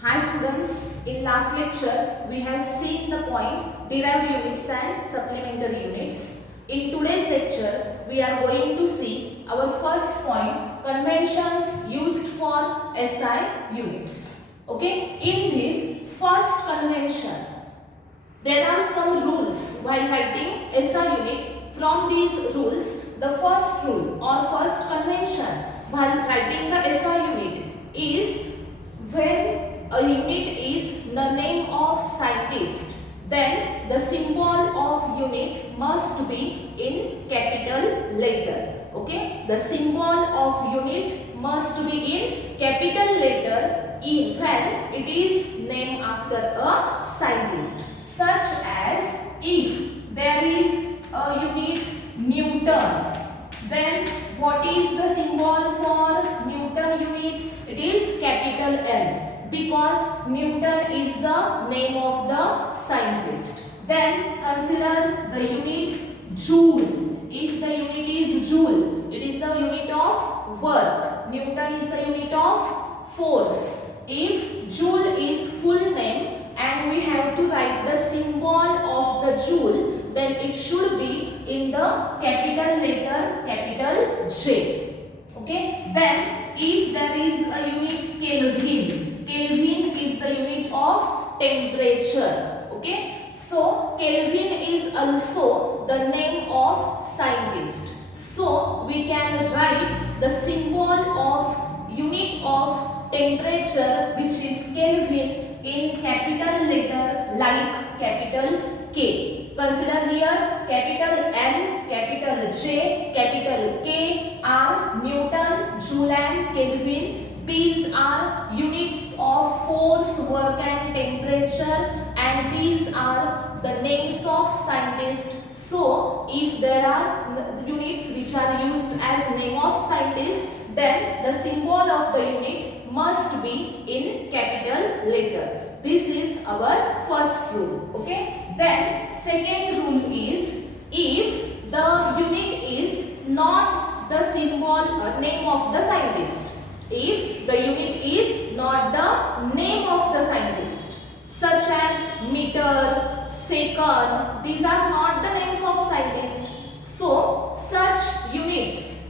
Hi students, in last lecture we have seen the point derived units and supplementary units. In today's lecture we are going to see our first point, conventions used for SI units. Okay, in this first convention there are some rules while writing SI unit. From these rules, the first rule or first convention while writing the SI unit is when a unit is the name of scientist, then the symbol of unit must be in capital letter. Okay, the symbol of unit must be in capital letter when it is named after a scientist. Such as if there is a unit Newton, then what is the symbol for Newton unit? It is capital N, because Newton is the name of the scientist. Then consider the unit joule. If the unit is joule, it is the unit of work. Newton is the unit of force. If joule is full name and we have to write the symbol of the joule, then it should be in the capital letter, capital J. Okay. Then if there is a unit Kelvin, Kelvin is the unit of temperature. Okay. So Kelvin is also the name of scientist. So we can write the symbol of unit of temperature, which is Kelvin, in capital letter like capital K. Consider here capital N, capital J, capital K are Newton, Joule and Kelvin. These are units of force, work and temperature, and these are the names of scientists. So if there are units which are used as name of scientists, then the symbol of the unit must be in capital letter. This is our first rule. Okay. Then second rule is, if the unit is not the symbol name of the scientist. If the unit is not the name of the scientist, such as meter, second, these are not the names of scientists. So such units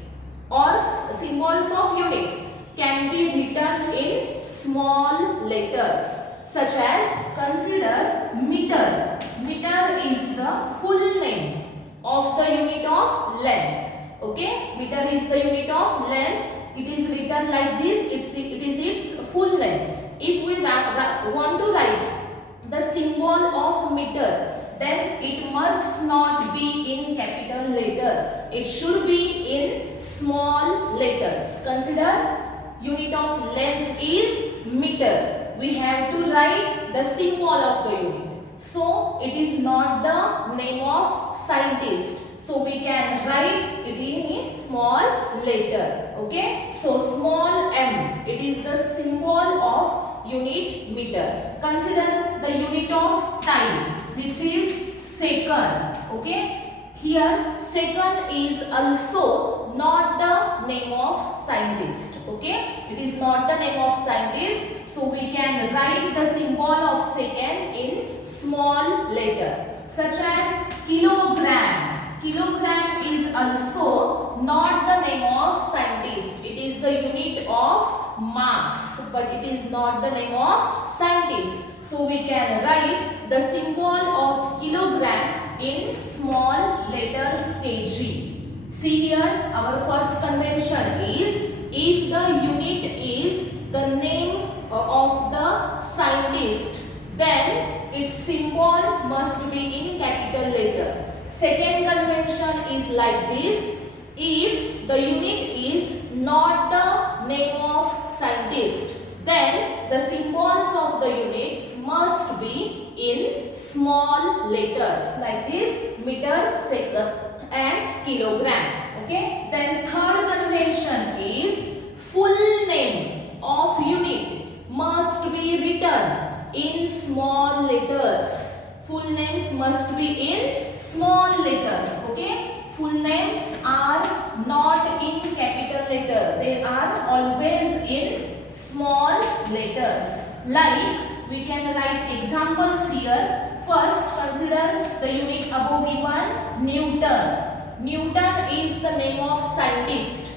or symbols of units can be written in small letters, such as consider meter. Meter is the full name of the unit of length. Okay, meter is the unit of length. It is written like this. It is its full name. If we want to write the symbol of meter, then it must not be in capital letter. It should be in small letters. Consider unit of length is meter. We have to write the symbol of the unit. So it is not the name of scientist. So we can write it in small letter. Okay. So small m. It is the symbol of unit meter. Consider the unit of time, which is second. Okay. Here second is also not the name of scientist. Okay. It is not the name of scientist. So we can write the symbol of second in small letter, such as kilogram. Kilogram is also not the name of scientist. It is the unit of mass, but it is not the name of scientist. So we can write the symbol of kilogram in small letters kg. See here, our first convention is, if the unit is the name of the scientist, then its symbol must be in capital letter. Second convention is like this: if the unit is not the name of scientist, then the symbols of the units must be in small letters like this: meter, second and kilogram. Okay. Then third convention is, full name of unit must be written in small letters. Full names must be in small letters. Okay. Full names are not in capital letter. They are always in small letters. Like we can write examples here. First, consider the unit above given, Newton. Newton is the name of scientist.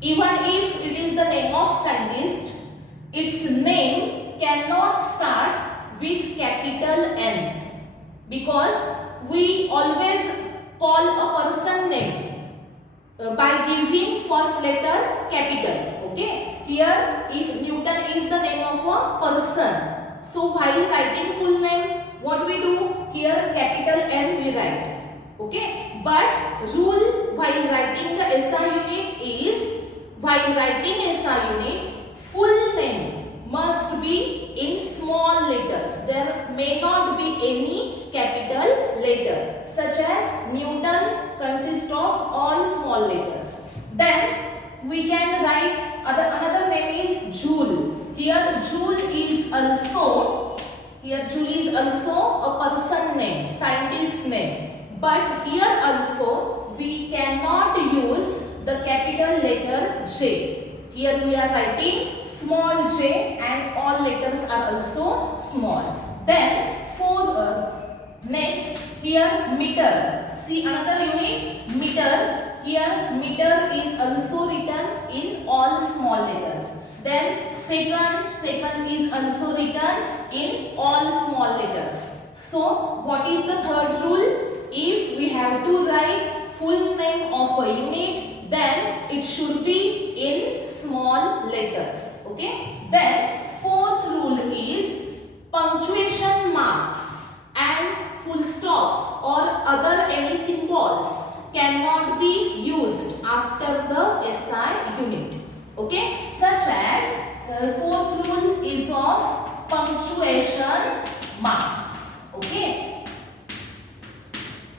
Even if it is the name of scientist, its name cannot start with capital N, because we always call a person name by giving first letter capital. Okay, here if Newton is the name of a person, so while writing full name, what we do here, capital N we write. Okay, but rule while writing the SI unit is, while writing SI unit, full name must be in small letters. There may not be any capital letter, such as Newton consists of all small letters. Then we can write another name is Joule. Here Joule is also a person name, scientist name. But here also we cannot use the capital letter J. Here we are writing small j and all letters are also small. Then next here meter. See another unit, meter. Here meter is also written in all small letters. Then second is also written in all small letters. So what is the third rule? If we have to write full name of a unit, then it should be in small letters. Okay. Then fourth rule is punctuation marks and full stops or other any symbols cannot be used after the SI unit. Okay, such as fourth rule is of punctuation marks. Okay,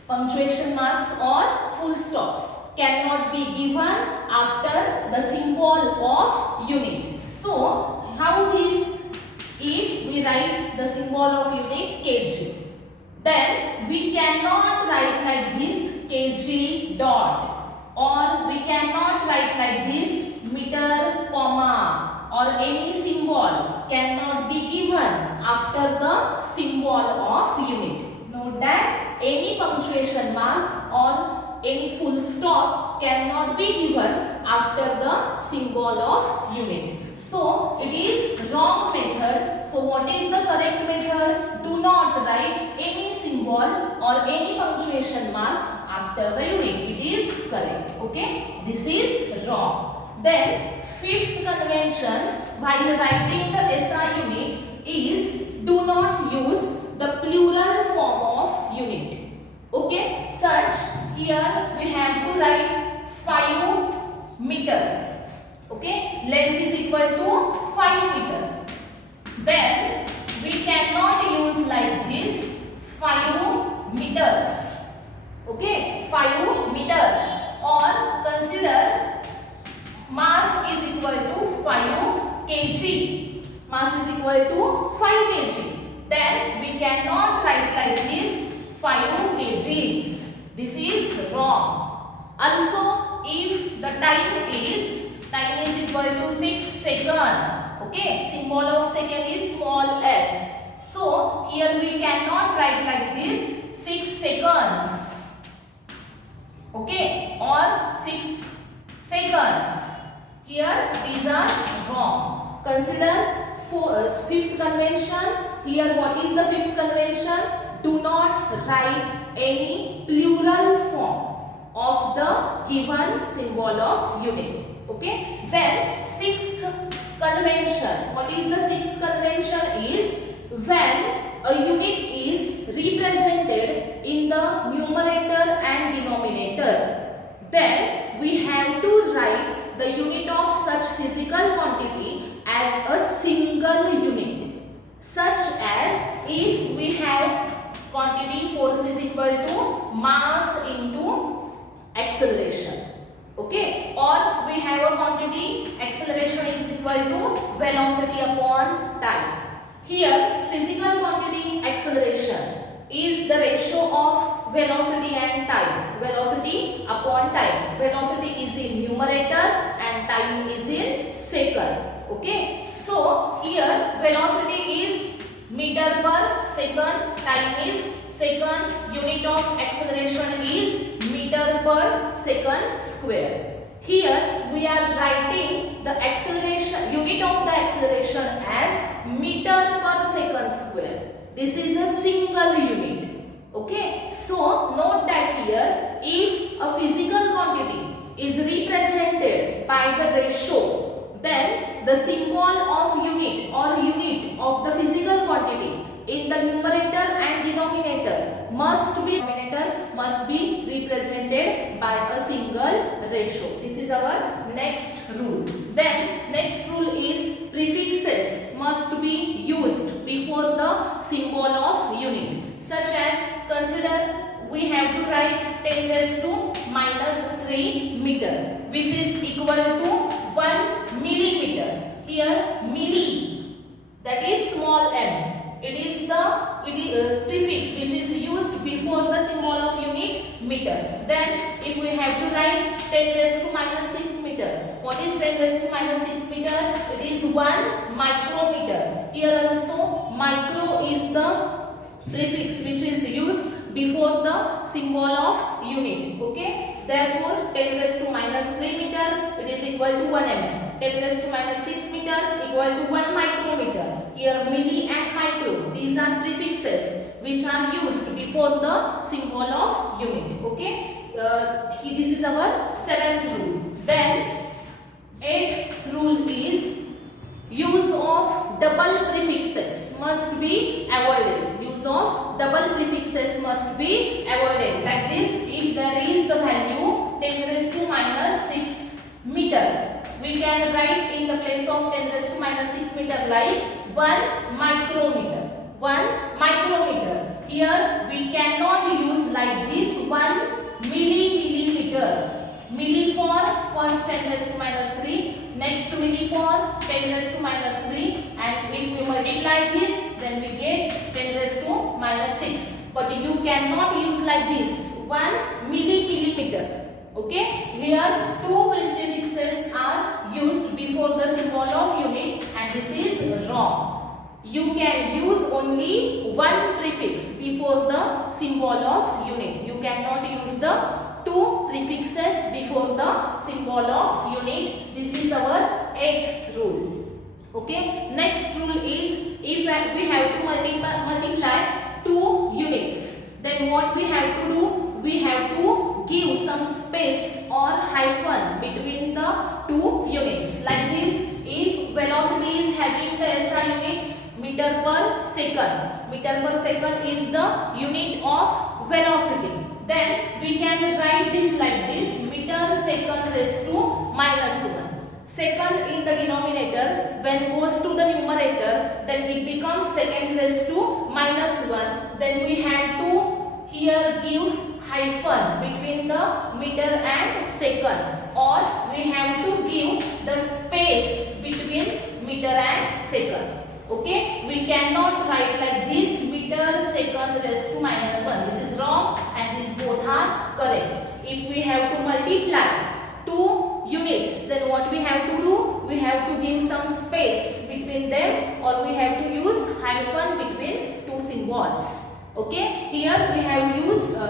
punctuation marks or full stops cannot be given after the symbol of unit. So how this, if we write the symbol of unit kg, then we cannot write like this kg dot, or we cannot write like this meter comma, or any symbol cannot be given after the symbol of unit. Note that any punctuation mark or any full stop cannot be given after the symbol of unit. So it is wrong method. So what is the correct method? Do not write any symbol or any punctuation mark after the unit. It is correct. Okay, this is wrong. Then fifth convention while writing the SI unit is do not use the plural form of unit. Okay, such here we have to write 5 meter. Okay, length is equal to 5 meter. Then we cannot use like this 5 meters. Okay, 5 meters, or consider mass is equal to 5 kg. Mass is equal to 5 kg. Then we cannot write like this 5 kgs. This is wrong. Also, if the time is equal to 6 seconds. Okay, symbol of second is small s. So here we cannot write like this 6 seconds. Okay, or 6 seconds. Here these are wrong. Consider fifth convention. Here what is the fifth convention? Do not write any plural form of the given symbol of unit. Okay. Then sixth convention. What is the sixth convention? Is when a unit is represented in the numerator and denominator, then we have to write the unit of such physical quantity as a single unit. Such as if we have quantity force is equal to mass into acceleration. Okay, or we have a quantity acceleration is equal to velocity upon time. Here physical quantity acceleration is the ratio of velocity and time. Velocity upon time. Velocity is in numerator and time is in second. Okay, so here velocity is meter per second, time is second, unit of acceleration is meter per second square. Here we are writing the acceleration, unit of the acceleration as meter per second square. This is a single unit. Okay, so note that here if a physical quantity is represented by the ratio, then the symbol of unit or unit of the physical quantity in the numerator and denominator must be represented by a single ratio. This is our next rule. Then next rule is prefixes must be used before the symbol of unit, such as consider we have to write 10 raised to minus 3 meter, which is equal to 1 millimeter. Here milli, that is small m. It is the prefix which is used before the symbol of unit meter. Then if we have to write 10 raised to minus 6 meter, what is 10 raised to minus 6 meter? It is 1 micrometer. Here also micro is the prefix which is used before the symbol of unit. Okay, therefore 10 raised to minus 3 meter, it is equal to 1 mm. 10 raised to minus 6 meter equal to 1 micrometer. Here milli and micro, these are prefixes which are used before the symbol of unit. Okay, this is our 7th rule. Then 8th rule is use of double prefixes must be avoided. Use of double prefixes must be avoided. Like this, if there is the value 10 raised to minus 6 meter, we can write in the place of 10 raised to minus 6 meter like 1 micrometer. 1 micrometer. Here we cannot use like this 1 millimeter. Milli for first 10 raised to minus 3, next milli for 10 raised to minus 3, and if we multiply this, then we get 10 raised to minus 6. But you cannot use like this 1 millimeter. Okay, here two prefixes are used before the symbol of unit, and this is wrong. You can use only one prefix before the symbol of unit. You cannot use the two prefixes before the symbol of unit. This is our 8th rule. Okay, next rule is if we have to multiply two units, then what we have to do? We have to give some space or hyphen between the two units. Like this, if velocity is having the SI unit meter per second, meter per second is the unit of velocity, then we can write this like this, meter second raised to minus 1. Second in the denominator, when goes to the numerator, then it becomes second raised to minus 1. Then we have to here give hyphen between the meter and second, or we have to give the space between meter and second. Okay, we cannot write like this meter second raised to minus 1. This is wrong and these both are correct. If we have to multiply two units, then what we have to do? We have to give some space between them, or we have to use hyphen between two symbols. Okay, here we have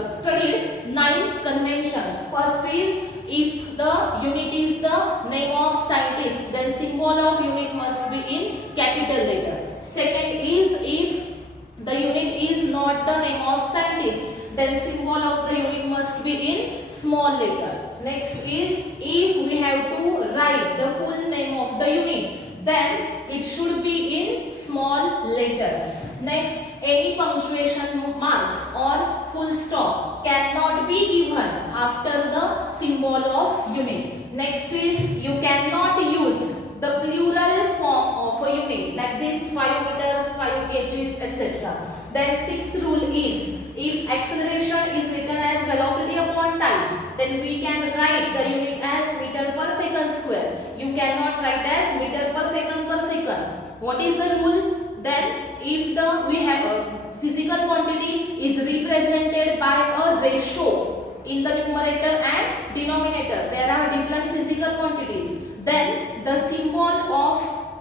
studied 9 conventions. First is if the unit is the name of scientist, then symbol of unit must be in capital letter. Second is if the unit is not the name of scientist, then symbol of the unit must be in small letter. Next is if we have to write the full name of the unit, then it should be in small letters. Next, any punctuation marks or full stop cannot be given after the symbol of unit. Next is you cannot use the plural form of a unit like this 5 meters, 5 kgs, etc. Then 6th rule is if acceleration is written as velocity upon time, then we can write the unit as meter per second square. You cannot write as meter per second per second. What is the rule? Then if we have a physical quantity is represented by a ratio in the numerator and denominator, there are different physical quantities, then the symbol of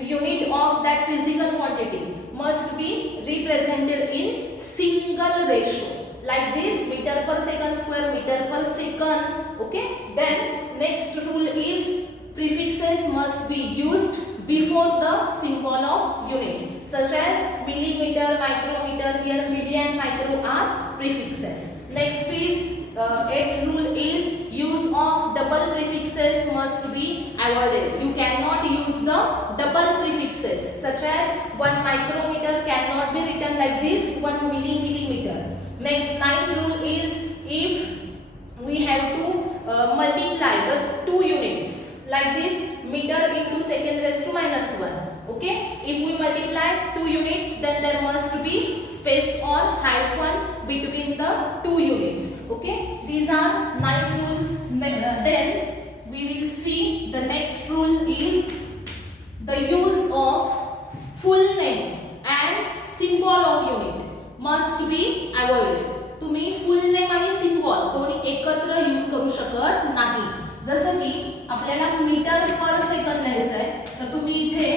unit of that physical quantity must be represented in single ratio, like this: meter per second square, meter per second. Okay, then next rule is prefixes must be used before the symbol of unit, such as millimeter, micrometer. Here milli and micro are prefixes. Next is eighth rule is use of double prefixes must be avoided. You cannot use the double prefixes, such as 1 micrometer cannot be written like this, 1 millimeter. Next, ninth rule is if we have to multiply the two units like this, meter into second raised to minus 1. Okay, if we multiply two units, then there must be space or hyphen between the two units. Okay, these are 9 rules. Then we will see the next rule is the use of full name and symbol of unit must be avoided. तुम्ही full name आणि symbol दोन्ही एकत्र use करू शकत नाही. जसं की आपल्याला मीटर पर सेकंद लिहायचं आहे, तर तुम्ही इथे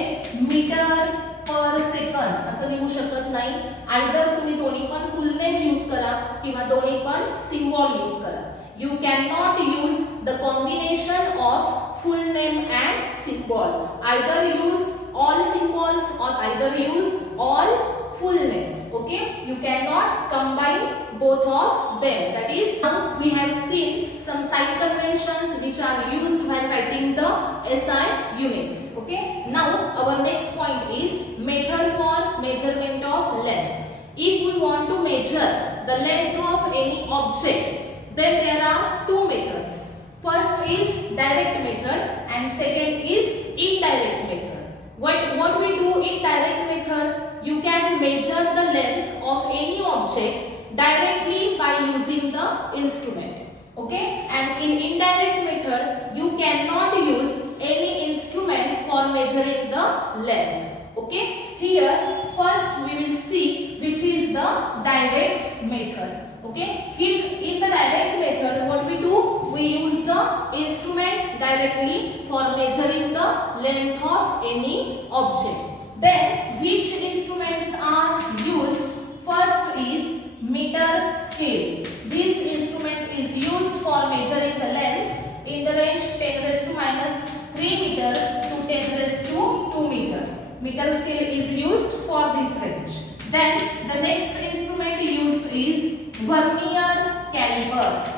मीटर पर सेकंद असं लिहू शकत नाही. आयदर तुम्ही दोन्ही पण फुल नेम यूज करा किंवा दोन्ही पण सिम्बॉल यूज करा. You cannot use the combination of full name and symbol. Either use all symbols or either use all full names. Okay, you cannot combine both of them. That is, now we have seen some sign conventions which are used while writing the SI units. Okay, now our next point is method for measurement of length. If we want to measure the length of any object, then there are two methods. First is direct method and second is indirect method. What we do in direct method, you can measure the length of any object directly by using the instrument. Okay, and in indirect method you cannot use any instrument for measuring the length. Okay, here first we will see which is the direct method. Okay, here in the direct method what we do, we use the instrument directly for measuring the length of any object. Then which instruments are used? First is meter scale. This instrument is used for measuring the length in the range 10 raised to minus 3 meter to 10 raised to 2 meter. Meter scale is used for this range. Then the next instrument used is vernier calipers.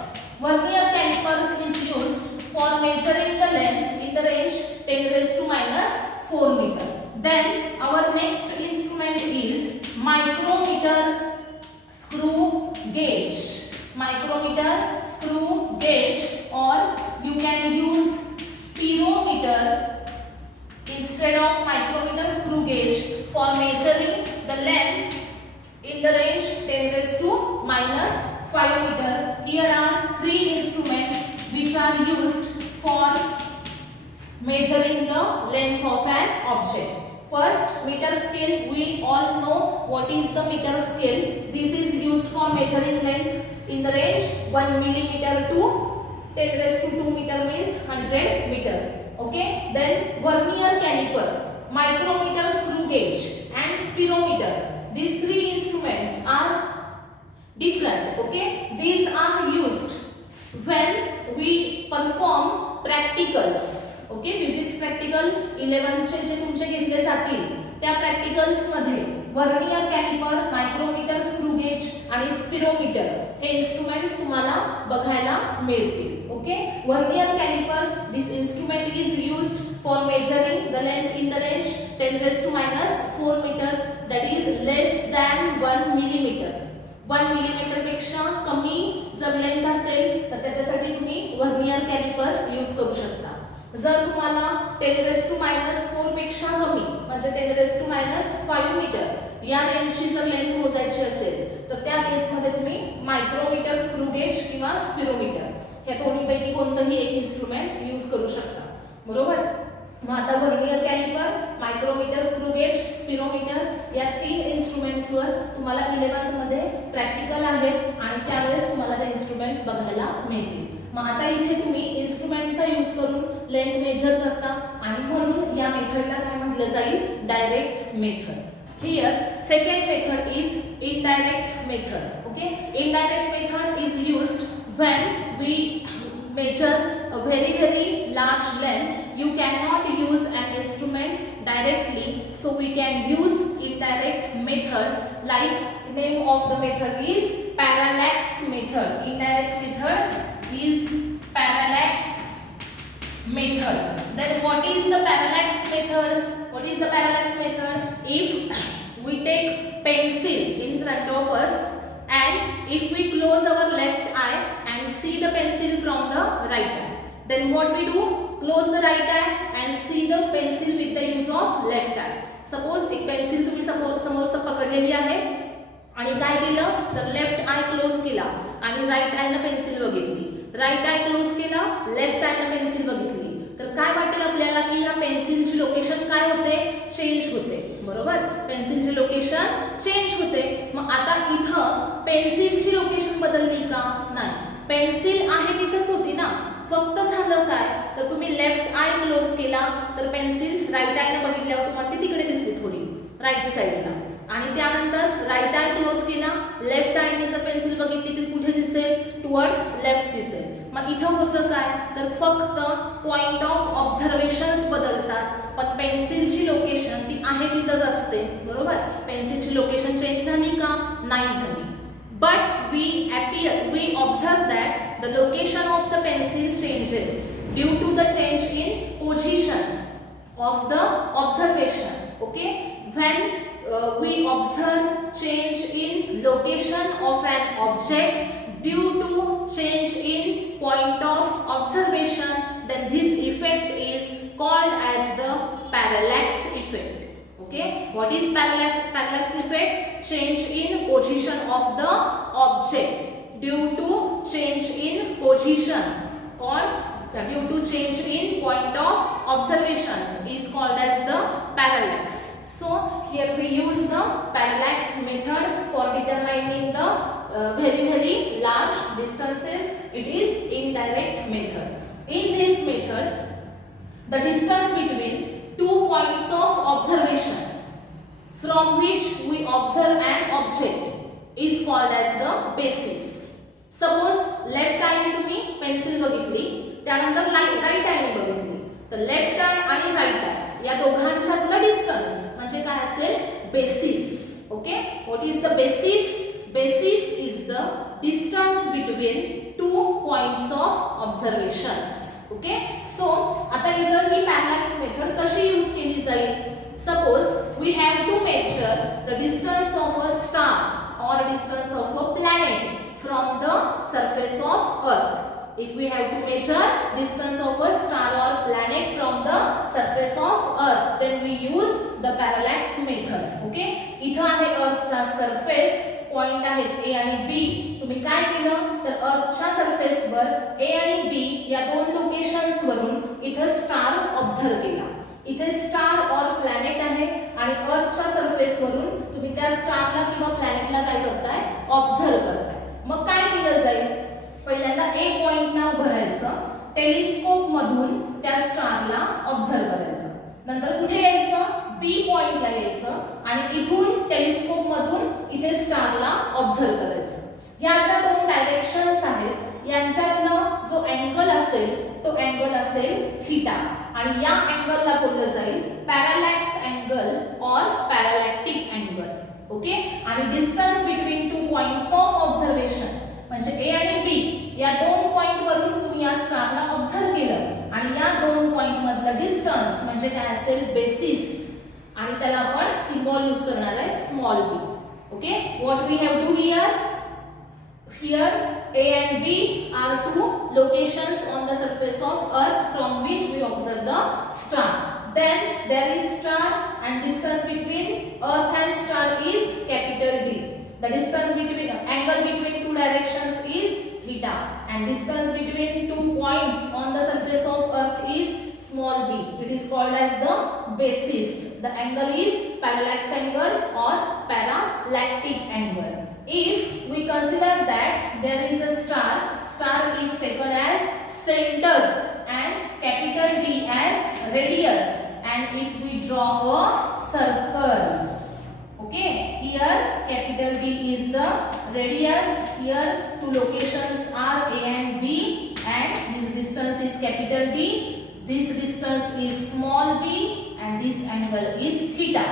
Vernier calipers is used for measuring the length in the range 10 raised to minus 4 meter. Then our next instrument is micrometer screw gauge. Micrometer screw gauge, or you can use spirometer instead of micrometer screw gauge for measuring the length in the range 10 raised to minus 5 meter. Here are three instruments which are used for measuring the length of an object. First, meter scale. We all know what is the meter scale. This is used for measuring length in the range 1 millimeter to 10 raised to 2 meter means 100 meter. Okay, then vernier caliper, micrometer screw gauge and spirometer. These three instruments are different. Okay, these are used when we perform practicals. Okay, physics practical 11 चे जे तुमचे घेतले जातील त्या practicals मध्ये vernier caliper, micrometer screw gauge आणि spirometer हे instruments तुम्हाला बघायला मिळतील. Okay, vernier caliper, this instrument is used for measuring the length in the range 10 raised to minus 4 meter, that is less than 1 millimeter. 1 millimeter पेक्षा कमी जर length असेल तर त्याच्यासाठी तुम्ही वर्नियर कॅलिपर यूज करू शकता. जर तुम्हाला 10 raised to minus 4 पेक्षा कमी म्हणजे 10 raised to minus 5 मीटर या रेंजची जर लेंथ मोजायची असेल तर त्या केसमध्ये तुम्ही मायक्रोमीटर स्क्रू गेज किंवा स्पिरोमीटर हे दोन्हीपैकी कोणतंही एक इन्स्ट्रुमेंट यूज करू शकता. बरोबर. मग आता vernier caliper, micrometer screw gauge, spirometer या तीन इन्स्ट्रुमेंट्सवर तुम्हाला 11th मध्ये प्रॅक्टिकल आहे आणि त्यावेळेस तुम्हाला ते इन्स्ट्रुमेंट्स बघायला मिळतील. मग आता इथे तुम्ही इन्स्ट्रुमेंटचा यूज करून लेंथ मेजर करता आणि म्हणून या मेथडला काय म्हटलं दिलं जाईल direct method. Here second method is indirect method. Okay, indirect method is used when we measure a very large length. You cannot use an instrument directly, so we can use indirect method. Like name of the method is parallax method. Indirect method is parallax method. Then what is the parallax method? What is the parallax method? If we take pencil in front of us and if we close our left eye and see the pencil from the right eye, then what we do? Close the right eye and see the pencil with the use of left eye. Suppose एक pencil तुम्ही समोर पकडलेली आहे आणि काय केलं तर left आय close केला आणि राईट आय ने पेन्सिल बघितली. राईट आय क्लोज केला, लेफ्ट आय ने पेन्सिल बघितली, तर काय वाटेल आपल्याला की ह्या पेन्सिलची लोकेशन काय होते? चेंज होते. बरोबर, पेन्सिलची लोकेशन चेंज होते. मग आता इथं पेन्सिलची लोकेशन बदलली का? नाही, पेन्सिल आहे तिथेच होती ना. फक्त झालं काय तर तुम्ही लेफ्ट आय क्लोज केला तर पेन्सिल राईट आय ने बघितल्यावर तुम्हाला ती तिकडे दिसली थोडी राईट साइडला, आणि त्यानंतर राईट आय क्लोज केला, लेफ्ट आयने जर पेन्सिल बघितली तर कुठे दिसेल? टुवर्ड्स लेफ्ट दिसेल. मग इथं होतं काय तर फक्त पॉइंट ऑफ ऑब्झर्वेशन्स बदलतात, पण पेन्सिलची लोकेशन ती आहे तिथंच असते. बरोबर, पेन्सिलची लोकेशन चेंज झाली का? नाही झाली. But we observe that the location of the pencil changes due to the change in position of the observation. Okay, when we observe change in location of an object due to change in point of observation, then this effect is called as the parallax effect. Okay, what is parallax effect? Change in position of the object due to change in position or due to change in point of observations is called as the parallax. So here we use the parallax method for determining the very large distances. It is indirect method. In this method, the distance between two points of observation from which we observe an object is called as the basis. Suppose left eye ने तुम्ही pencil बघितली, त्यानंतर right आय ने बघितली, तर left आय आणि right आय या दोघांच्यातलं distance म्हणजे काय असेल? Basis. Okay, what is the basis? Basis is the distance between two points of observations. Okay, so आता इधर ही parallax method कशी यूज केली जाईल? Suppose we have to measure the distance of a star or distance of a planet from the surface of Earth. If we have to measure distance of a star or planet from the surface of Earth, then we use the parallax method. Okay, इथं आहे Earthचा surface, point आहेत A आणि B. तुम्ही काय केलं तर अर्थच्या सरफेसवर A आणि B या दोन लोकेशन्स वरून इथे स्टार ऑब्झर्व केला. इथे स्टार और प्लॅनेट आहे आणि अर्थच्या सरफेस वरून तुम्ही त्या स्टारला किंवा प्लॅनेटला काय करताय? ऑब्झर्व करताय. मग काय केलं जाईल? पहिल्यांदा A पॉइंटला उभं राहायचं, टेलिस्कोप मधून त्या स्टारला ऑब्झर्व करायचं. नंतर कुठे यायचं? B पॉइंटला यायचं आणि इथून टेलिस्कोप मधून इथे स्टारला ऑब्झर्व करायचं. ह्या ज्या दोन डायरेक्शन्स आहेत यांच्यातला जो अँगल असेल तो अँगल असेल थीटा, आणि या अँगलला बोललं जाईल पॅरालॅक्स अँगल और पॅरालॅक्टिक अँगल. ओके, आणि distance between two points of observation म्हणजे A आणि B या दोन पॉइंट वरून तुम्ही या स्टारला ऑब्झर्व केलं आणि या दोन पॉइंट मधलं डिस्टन्स म्हणजे काय असेल? बेसिस, आणि त्याला आपण सिम्बॉल यूज करणार आहे small b. Okay, what we have to here A and B are two locations on the surface of Earth from which we observe the star. Then there is star and distance between Earth and star is capital D. The distance between angle between two directions is theta and distance between two points on the surface of Earth is small b. It is called as the basis. The angle is parallax angle or parallactic angle. If we consider that there is a star is taken as center and capital D as radius and if we draw a circle, okay, here capital D is the radius. Here two locations are A and B, and this distance is capital D. This distance is small b, and this angle is theta.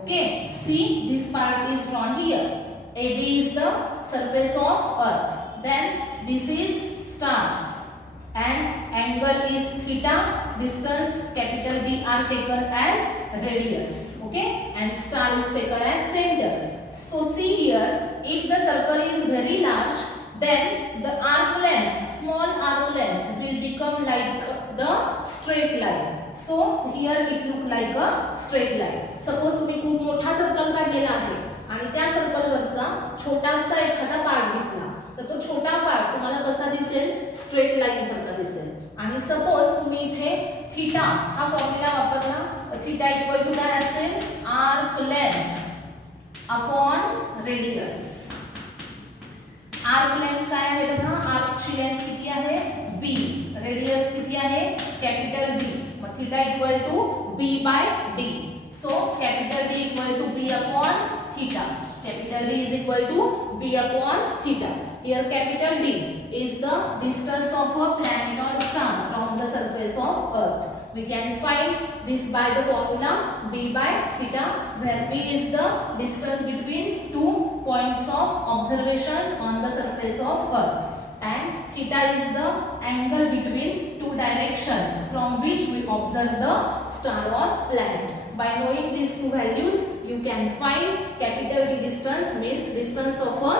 Okay, see this part is drawn here. AB is the surface of earth. Then this is star, and angle is theta. Distance capital D are taken as radius. Okay, and star is taken as center. So see here, if the circle is very large, then the arc length, small arc length will become like the straight line. So here it look like a straight line. Suppose तुम्ही खूप मोठा circle काढलेला आहे आणि त्या circle वरचा छोटासा एखादा पार्ट घेतला, तर तो छोटा पार्ट तुम्हाला कसा दिसेल? स्ट्रेट लाईन सारखा दिसेल. आणि सपोज तुम्ही इथे थीटा हा फॉर्म्युला वापरला, थीटा इक्वल टू काय असेल? Arc length upon radius. Arc length काय आहे बघा? आर्कची लेंथ किती आहे? b. रेडियस किती आहे? Capital D. मग theta equal to b by d. So capital D equal to b upon theta. Capital D is equal to b upon theta. Here capital D is the distance of a planet or star from the surface of earth. We can find this by the formula b by theta, where b is the distance between two points of observations on the surface of earth, and theta is the angle between two directions from which we observe the star or planet. By knowing these two values, you can find capital D distance means distance of a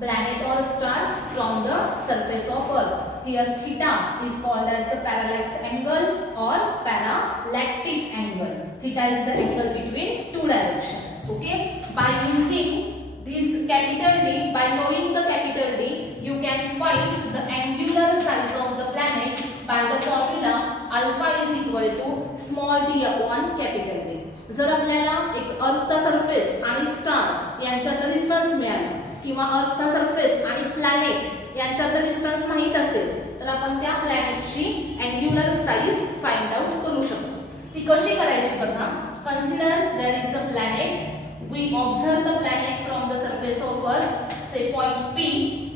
planet or star from the surface of earth. Here theta is called as the parallax angle or parallactic angle. Theta is the angle between two directions. Okay, by using this capital D, by knowing the capital D, you can find the angular size of the planet by the formula alpha is equal to small d upon capital D. जर आपल्याला एक अर्थचा surface आणि star यांच्यातलं distance मिळालं, किंवा अर्थचा surface आणि प्लॅनेट यांच्यातलं डिस्टन्स माहित असेल, तर आपण त्या प्लॅनेटची अँग्युलर साइज फाइंड आउट करू शकतो. ती कशी करायची बघा. Consider there is a planet. We observe the planet from the surface of earth. Say point P,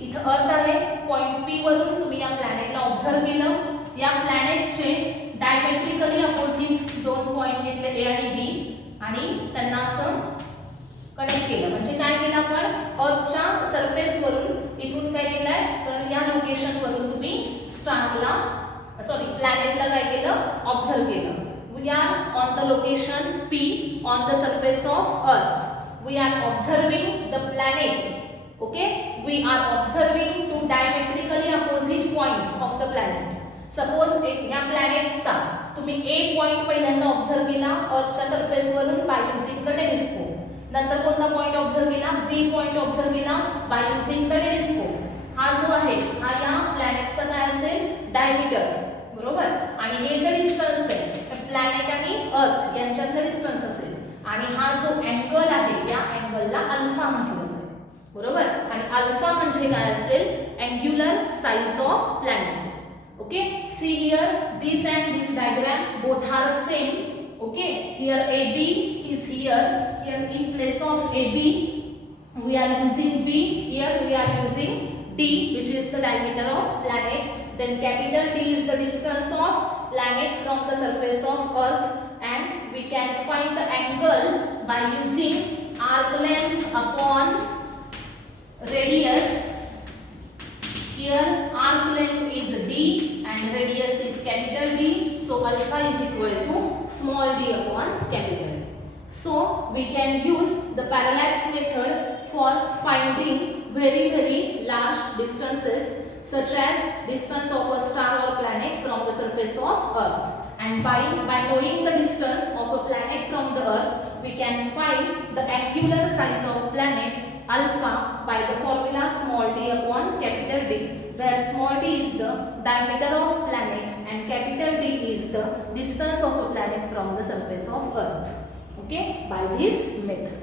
इथं अर्थ आहे. पॉइंट P वरून तुम्ही या प्लॅनेटला ऑब्झर्व केलं. या प्लॅनेटचे डायमेट्रिकली अपोजिट दोन पॉइंट घेतले A आणि B, आणि त्यांना असं कनेक्ट केलं. म्हणजे काय केलं आपण? अर्थच्या सरफेस वरून इथून काय केलंय, तर या लोकेशन वरून तुम्ही स्टारला प्लॅनेटला काय केलं? ऑब्झर्व केलं. We are on the location P on the surface of earth. We are observing the planet. Okay, we are observing two diametrically opposite points of the planet. Suppose या प्लॅनेटचा तुम्ही A पॉइंट पहिल्यांदा observe केला अर्थच्या surface वरून by using the telescope. नंतर कोणता point observe केला? B पॉइंट ऑब्झर्व केला बाय युजिंग द टेलिस्कोप. हा जो आहे हा या प्लॅनेटचा काय असेल? डायमीटर, बरोबर. आणि हे जे डिस्टन्स आहे प्लॅनेट आणि अर्थ यांच्यातलं डिस्टन्स असेल, आणि हा जो अँगल आहे या अँगलला अल्फा म्हटलं जाईल, बरोबर. आणि अल्फा म्हणजे काय असेल? Angular size of planet. Okay, see here this and this diagram both are same. Okay, here AB is here in place of AB we are using B, here we are using D, which is the diameter of planet. Then capital D is the distance of planet from the surface of earth, and we can find the angle by using arc length upon radius. Here arc length is D and radius is capital D, so alpha is equal to small d upon capital D. So we can use the parallax method for finding very large distances, such as distance of a star or planet from the surface of earth. And by knowing the distance of a planet from the earth, we can find the angular size of planet alpha by the formula small d upon capital D, where small d is the diameter of planet and capital D is the distance of a planet from the surface of earth. Okay, by this method.